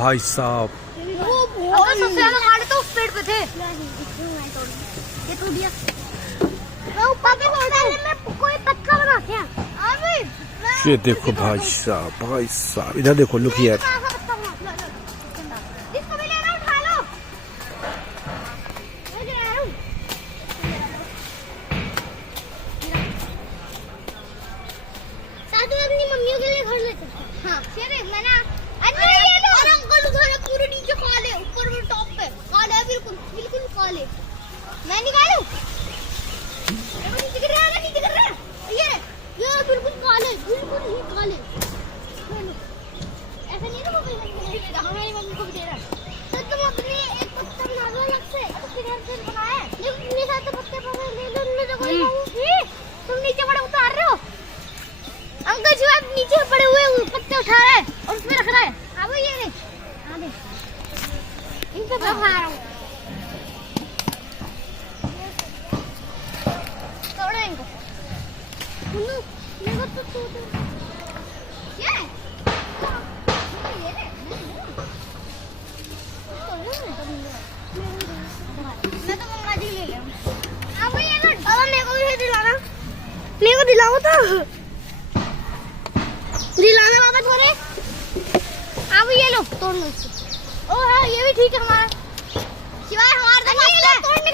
भाई साहब। अगर सबसे ज्यादा खाने तो उस पेड़ पे थे। ये टूट गया। कोई पत्ता बना क्या? ये देखो भाई साहब, इधर देखो, लुक यार। अपनी मम्मियों के लिए घर लेते हैं। हाँ, मैंने ये लो। और अंकल उधर है, पूरे नीचे काले, ऊपर में टॉप पे काले, बिल्कुल बिल्कुल काले। मैं निकालूं? नीचे गिर रहा है, नीचे गिर रहा है। ये बिल्कुल काले, बिल्कुल ही काले। ऐसा नहीं है ना, वो हमारी मम्मी को भी दे रहा है। तो तुम अपने एक पत्ता बना लो अलग से, तो किधर से बनाया? मेरे साथ तो पत्ते पकड़ ले लो, तुम नीचे बड़े उतार रहे हो। अंकल जी आप नीचे पड़े हुए पत्ते उठा रहे हैं और उसमें रख रहे हैं। अब ये नहीं, आधे इनसे खा रहा हूँ। तोड़ो इनको। मेरे को तो तोड़ो। ये ले। मैं तो मम्मा जी ले लूँ। अब ये ना, अब मेरे को भी दिलाना। मेरे को दिलाओ तो। दिलाना बाबा थोड़े। अब ये लो, तोड़ लो इसको। ओ हाँ, ये भी ठीक है हमारा। सिवाय हमारा तो तोड़ने